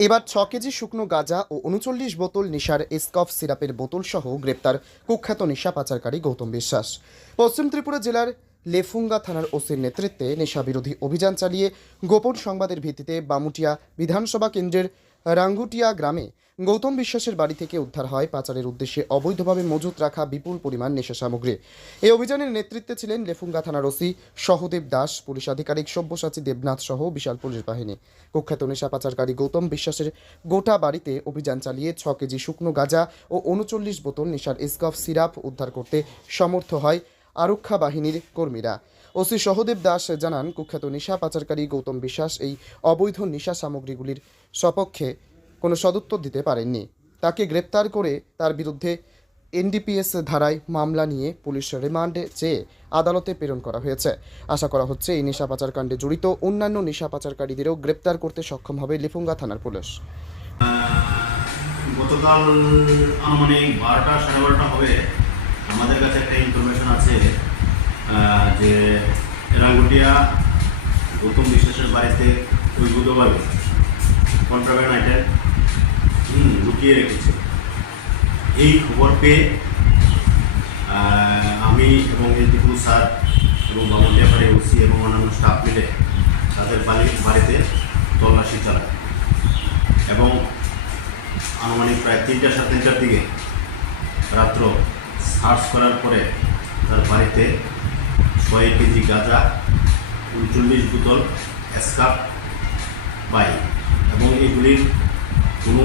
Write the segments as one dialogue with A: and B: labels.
A: এবার ছ কেজি শুকনো গাঁজা ও উনচল্লিশ বোতল নিশার এসকফ সিরাপের বোতল সহ গ্রেপ্তার কুখ্যাত নেশা পাচারকারী গৌতম বিশ্বাস। পশ্চিম ত্রিপুরা জেলার লেফুঙ্গা থানার ওসির নেতৃত্বে নেশা বিরোধী অভিযান চালিয়ে গোপন সংবাদের ভিত্তিতে বামুটিয়া বিধানসভা কেন্দ্রের রাঙ্গুটিয়া গ্রামে গৌতম বিশ্বাসের বাড়ি থেকে উদ্ধার হয় পাচারের উদ্দেশ্যে অবৈধভাবে মজুত রাখা বিপুল পরিমাণ নেশা সামগ্রী। এই অভিযানের নেতৃত্বে ছিলেন লেফুঙ্গা থানার ওসি সহদেব দাস, পুলিশ আধিকারিক সব্যসাচী দেবনাথ সহ বিশাল পুলিশ বাহিনী। কুখ্যাত নেশা পাচারকারী গৌতম বিশ্বাসের গোটা বাড়িতে অভিযান চালিয়ে ছ কেজি শুকনো গাঁজা ও উনচল্লিশ বোতল নেশার এসকফ সিরাপ উদ্ধার করতে সমর্থ হয় আরক্ষা বাহিনীর কর্মীরা। ওসি সহদেব দাস জানান, কুখ্যাত নিশা পাচারকারী গৌতম বিশ্বাস এই অবৈধ নিশা সামগ্রীগুলির সপক্ষে কোনো সদুত্তর দিতে পারেননি। তাকে গ্রেপ্তার করে তার বিরুদ্ধে এনডিপিএস ধারায় মামলা নিয়ে পুলিশ রিমান্ডে চেয়ে আদালতে প্রেরণ করা হয়েছে। আশা করা হচ্ছে, এই নেশা পাচারকাণ্ডে জড়িত অন্যান্য নেশা পাচারকারীদেরও গ্রেপ্তার করতে সক্ষম হবে লিফুঙ্গা থানার পুলিশ।
B: গতকাল আনুমানিক বারোটা সাড়ে বারোটা হবে। আমাদের কাছে একটা ইনফরমেশন আছে। যে রাঙ্গুটিয়া গৌতম বিশ্বাসের বাড়িতে উদ্ভূতভাবে কন্ট্রাব্যান্ড আইটেম লুকিয়ে রেখেছে। এই খবর পেয়ে আমি এবং এলটিপুর স্যার এবং বামুলিয়া পাড়ে ওসি এবং অন্যান্য স্টাফ মিলে তাদের বাড়ি বাড়িতে তল্লাশি চালায় এবং আনুমানিক প্রায় তিনটা সাড়ে তিনটার দিকে রাত্র সার্চ করার পরে তার বাড়িতে ছয় কেজি গাঁজা, উনচল্লিশ বোতল স্কাপ বাই। এবং এগুলির কোনো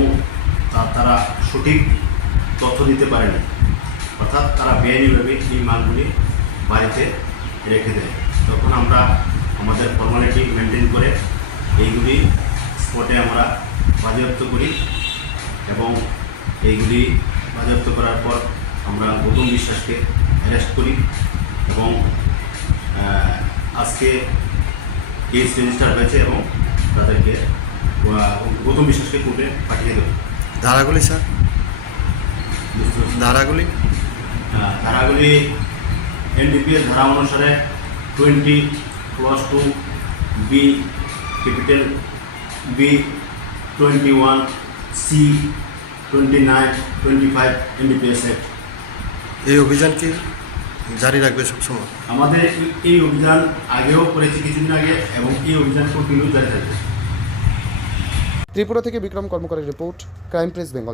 B: তারা সঠিক তথ্য দিতে পারেনি। অর্থাৎ তারা বেআইনিভাবে এই মালগুলি বাড়িতে রেখে দেয়। তখন আমরা আমাদের ফর্মালিটি মেনটেন করে এইগুলি স্পটে আমরা বাজেয়াপ্ত করি এবং এইগুলি বাজেয়াপ্ত করার পর আমরা গৌতম বিশ্বাসকে অ্যারেস্ট করি এবং আজকে কেস রেজিস্টার হয়েছে এবং তাদেরকে গৌতম বিশ্বাসকে কোর্টে পাঠিয়ে দেবে।
C: ধারাগুলি স্যার? ধারাগুলি
B: ধারাগুলি এনডিপিএস ধারা অনুসারে twenty plus two B capital B twenty one C twenty nine twenty five NDPS act
C: এই অভিযান কি? জারি রাখবে সবসময়
B: আমাদের এই- অভিযান আগেও করেছি কিছুদিন আগে এবং এই অভিযান কন্টিনিউ জারি থাকবে।
A: ত্রিপুরা থেকে বিক্রম কর্মকারের রিপোর্ট ক্রাইম প্রেস বেঙ্গল।